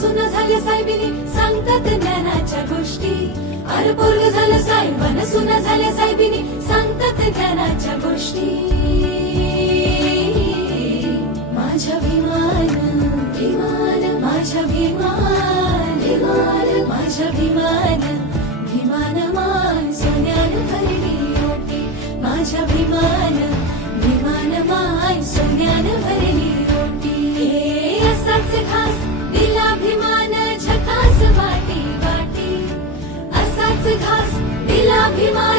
सुना झाल्या साहेबिनी सांगतात ज्ञानाच्या गोष्टी. अरे पोरग झालं साहेब अन सुना झाल्या साहेबिनी सांगतात ज्ञानाच्या गोष्टी. माझ्या भीमान भीमान माझ्या भीमान भीमान माझ्या भीमान भीमान मान सोन्यान भरली ओटी. माझ्या भीमान भीमान मान सोन्यान भरली ओटी. असाच घास दिला भीमान झकास वाटी वाटी. असाच घास दिला भीमान